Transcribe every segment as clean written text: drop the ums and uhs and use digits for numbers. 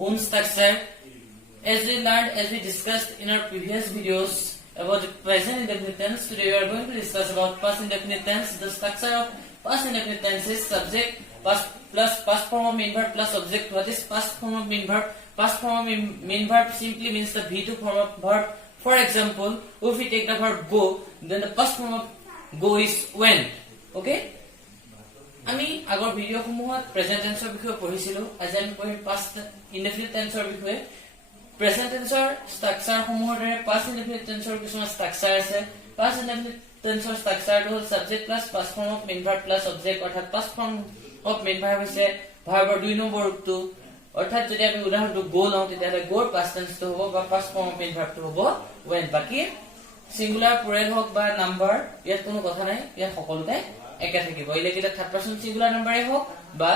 own structure. As we learned, as we discussed in our previous videos about the present indefinite tense, today we are going to discuss about past indefinite tense. The structure of past indefinite tense is subject past plus past form of main verb plus object. What is past form of main verb? Past form of main verb simply means the V2 form of verb. For example, if we take the verb go, then the past form of go is went. Okay? আমি আগৰ video সমূহত present টেন্সৰ বিষয়ে পঢ়িছিলো আজি আমি পঢ়িম past indefinite টেন্সৰ বিষয়ে present টেন্সৰ structure সমূহৰ দৰে পাষ্ট ইনডেফিনিট টেন্সৰ কিছুমান ষ্ট্ৰাকচাৰ আছে পাষ্ট ইনডেফিনিট টেন্সৰ ষ্ট্ৰাকচাৰটো হ'ল subject plus past form of main verb plus object অৰ্থাৎ past form of main verb হৈছে ভাৰ্বৰ দুই নম্বৰ ৰূপটো অৰ্থাৎ যদি আমি উদাহৰণটো গো লওঁ তেতিয়াহ'লে গোৰ পাষ্ট টেন্সটো হ'ব বা পাষ্ট ফৰ্ম অফ মেইন ভাৰ্বটো হ'ব when বাকি সিঙ্গুলাৰ প্লুৰেল হওক বা নাম্বাৰ ইয়াত কোনো কথা নাই ইয়াত সকলোতে একে থাকিব ইলেকিটা থাৰ্ড পারসন সিঙ্গুলার নাম্বারে হোক বা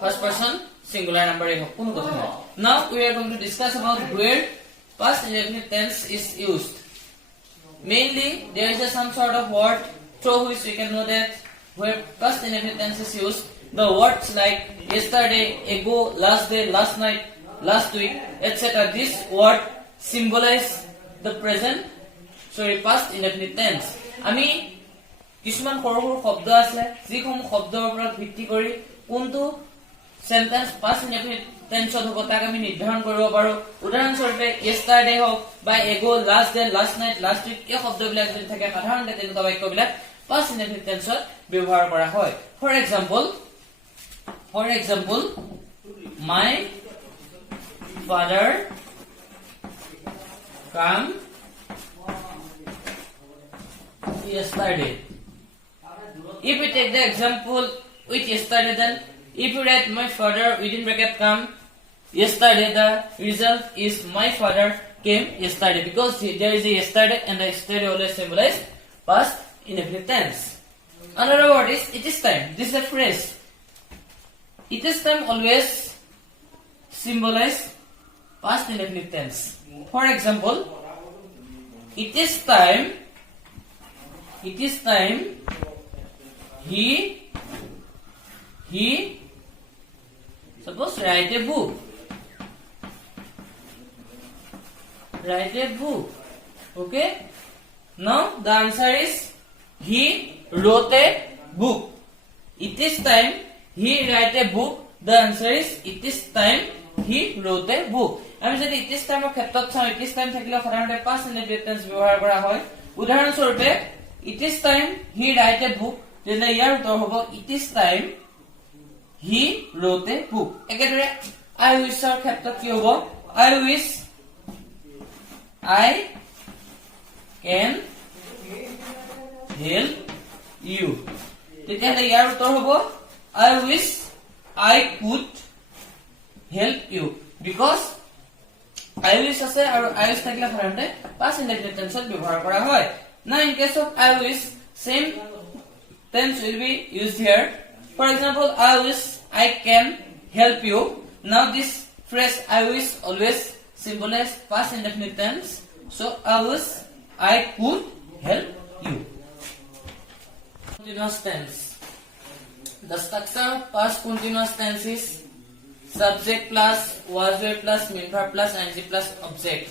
ফার্স্ট পারসন সিঙ্গুলার নাম্বারে হোক কোনো কথা নাই now we are going to discuss about where past indefinite tense is used mainly there is some sort of word through which we can know that where past indefinite tense is used the words like yesterday ago last day last night last week etc this word symbolize the present past indefinite tense আমি কিছুমান সৰু সৰু শব্দ আছে যিসমূহ শব্দৰ ওপৰত ভিত্তি কৰি কোনটো সেন্টেন্স পাষ্ট ইনডেফিনিট টেন্সত হ'ব তাক আমি নিৰ্ধাৰণ কৰিব পাৰো উদাহৰণস্বৰূপে yesterday হওক বা ago last day last night last week এই শব্দবিলাক যদি থাকে সাধাৰণতে তেনেকুৱা বাক্যবিলাক পাষ্ট ইনডেফিনিট টেন্সত ব্যৱহাৰ কৰা হয় for example my father came yesterday. If we take the example with yesterday, then if you write my father within bracket come yesterday, the result is my father came yesterday because there is a yesterday and the yesterday always symbolize past indefinite tense. Another word is it is time. This is a phrase. It is time always symbolize past indefinite tense. For example, it is time he suppose write a book okay now the answer is he wrote a book it is time he write a book the answer is it is time he wrote a book আমি যদি it is time ক্ষেত্ৰত চাও it is time থাকিলে সাধাৰণতে past indefinite tense ব্যৱহাৰ কৰা হয় উদাহৰণস্বৰূপে it is time he write a book then ইয়াৰ উত্তৰ হ'ব it is time he wrote a book একেদৰে I wish ৰ ক্ষেত্ৰত কি হ'ব I wish I can help you তেতিয়াহ'লে ইয়াৰ উত্তৰ হ'ব I wish I could help you because I wish আছে আৰু I wish থাকিলে সাধাৰণতে past indefinite tense ব্যৱহাৰ কৰা হয় now in case of I wish same tense will be used here for example I wish I can help you now this phrase I wish always symbolize past indefinite tense so I wish I could help you continuous tense the structure of past continuous tense is subject plus was were plus main verb plus ing plus object.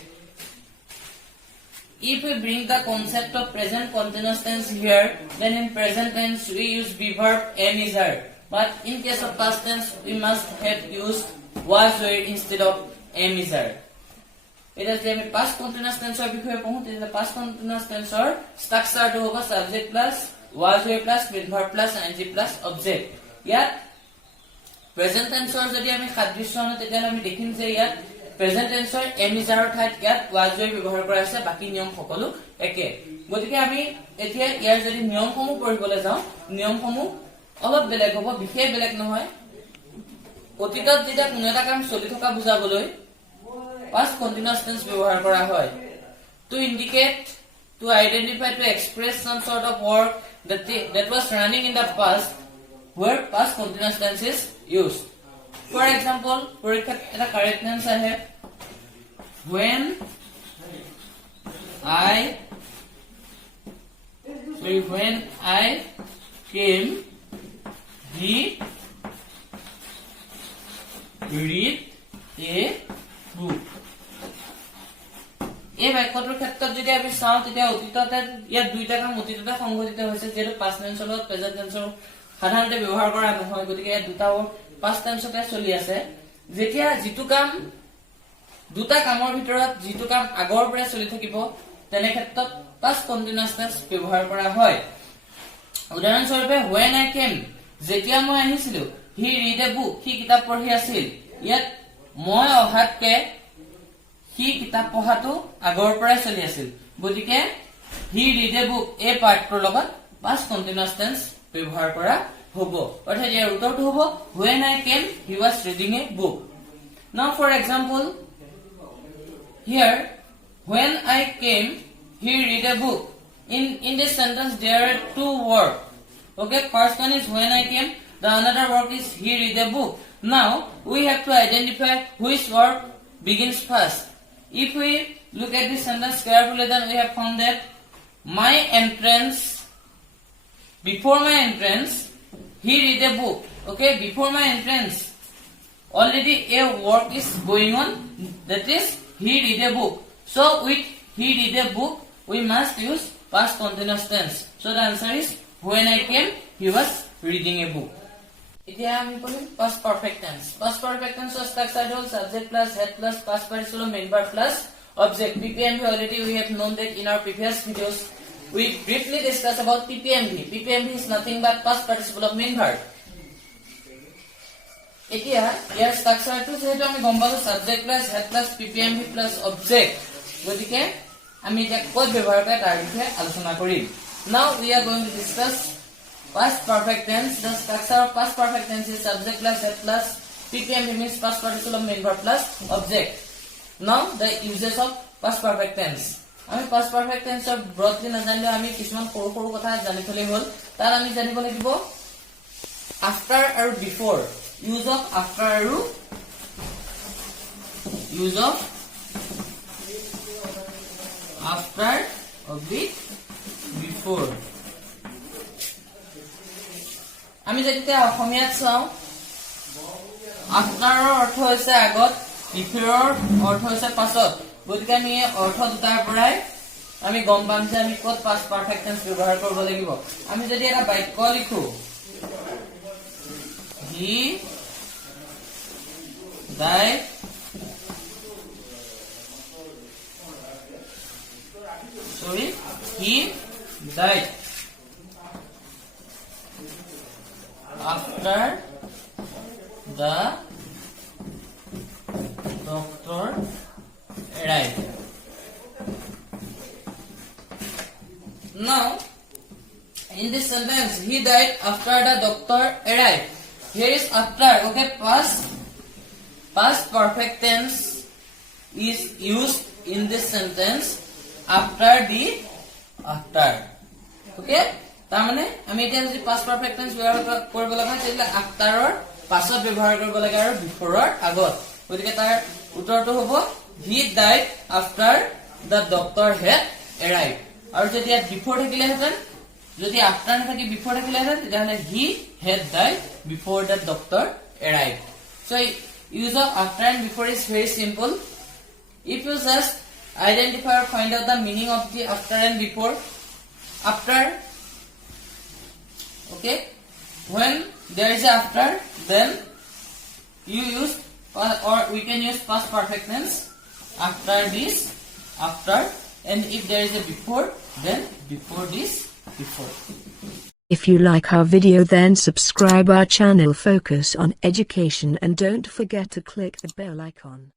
If we bring the concept of present continuous tense here, then in present tense we use be verb am is are. But in case of past tense we must have used was were instead of am is are. It is the past continuous tense or বিষয়ে পঢ়ো তেতিয়া past continuous tense or structure to হ'ব subject plus was were plus main verb plus ing plus object. ইয়াত present টেন্সৰ যদি আমি সাদৃশ্য আনো তেতিয়া আমি দেখিম যে ইয়াত প্ৰেজেন্ট টেন্সৰ am is are ঠাইত ইয়াত was were ব্যৱহাৰ কৰা আছে বাকি নিয়ম সকলো একে গতিকে আমি এতিয়া ইয়াৰ যদি নিয়মসমূহ পঢ়িবলৈ যাওঁ নিয়মসমূহ অলপ বেলেগ হ'ব বিশেষ বেলেগ নহয় অতীতত যেতিয়া কোনো এটা কাম চলি থকা বুজাবলৈ past continuous tense ব্যৱহাৰ কৰা হয় to indicate to identify to express some sort of work that was running in the past where past continuous tense is used for example পৰীক্ষাত এটা correctness আহে when I came he read a book. এই বাক্যটোৰ ক্ষেত্ৰত যদি আমি চাওঁ তেতিয়া অতীততে ইয়াত দুইটা কাম অতীততে সংঘটিত হৈছে যেটো পাষ্ট টেন্সৰ লগত প্ৰেজেন্ট টেন্সৰ সাধাৰণতে ব্যৱহাৰ কৰা নহয় গতিকে ইয়াত দুটাও পাষ্ট টেন্সতে চলি আছে যেতিয়া যিটো কাম দুটা কামৰ ভিতৰত যিটো কাম আগৰ পৰা চলি থাকিব তেনে ক্ষেত্ৰত পাষ্ট কন্টিনিউয়াছ টেন্স ব্যৱহাৰ কৰা হয় উদাহৰণ স্বৰূপে when I came যেতিয়া মই আহিছিলো he read a book he কিতাপ পঢ়ি আছিল ইয়াত মই অহাতকে he কিতাপ পঢ়াটো আগৰ পৰা চলি আছিল গতিকে he read a book এই পাৰ্টৰ লগত past continuous tense ব্যৱহাৰ কৰা হ'ব অৰ্থাৎ ইয়াৰ উত্তৰটো হ'ব when I came he was reading a book now for example here when I came he read a book in this sentence there are two words okay first one is when I came the another word is he read a book now we have to identify which word begins first if we look at this sentence carefully then we have found that my entrance before my entrance he read a book okay before my entrance already a work is going on that is he read a book so with he read a book we must use past continuous tense so the answer is when I came he was reading a book এতিয়া আমি পঢ়িম past perfect tense structure hall subject plus head plus past participle main verb plus object ppmv already we have known that in our previous videos we briefly discussed about ppmv is nothing but past participle of main verb এতিয়া ইয়াৰ স্ট্ৰাকচাৰটো যেহেতু আমি গম পালো subject plus head plus ppmv plus object গতিকে আমি এটা code ব্যৱহাৰ কৰি তাৰ বিষয়ে আলোচনা কৰিম now we are going to discuss past perfect tense the structure of past perfect tense is subject plus head plus ppmv means past participle of main verb plus object now the uses of past perfect tense আমি past perfect tense of broadly নাজানিলে আমি কিছুমান সৰু সৰু কথা জানি থলে হল তাৰ আমি জানিব লাগিব after আৰু before use of after আৰু use of after of the before আমি যেতিয়া অসমীয়াত চাও after অৰ্থ হৈছে আগত before অৰ্থ হৈছে পাছত গতিকে আমি অৰ্থ দুটাৰ পৰাই আমি গম পাম যে আমি কত past perfect tense ব্যৱহাৰ কৰিব লাগিব আমি যদি এটা বাক্য লিখো he died he died after the doctor arrived now in this sentence he died after the doctor arrived here is after okay past perfect tense is used in this sentence after the after okay তাৰ মানে আমি এতিয়া যদি past perfect tense ব্যৱহাৰ কৰিব লগা হয় তেতিয়া after ৰ পাছত ব্যৱহাৰ কৰিব লাগে আৰু before ৰ আগত গতিকে তাৰ উত্তৰটো হ'ব he died after the doctor had arrived আৰু যদি ইয়াত before থাকিলে হেতেন যদি after নাথাকি before থাকিলে হেতেন তেতিয়াহলে he had died before the doctor arrived so use of after and before is very simple if you just identify or find out the meaning of the after and before after okay when there is after then you use or we can use past perfect tense after this after and if there is a before then before this before if you like our video then subscribe our channel Focus on Education and don't forget to click the bell icon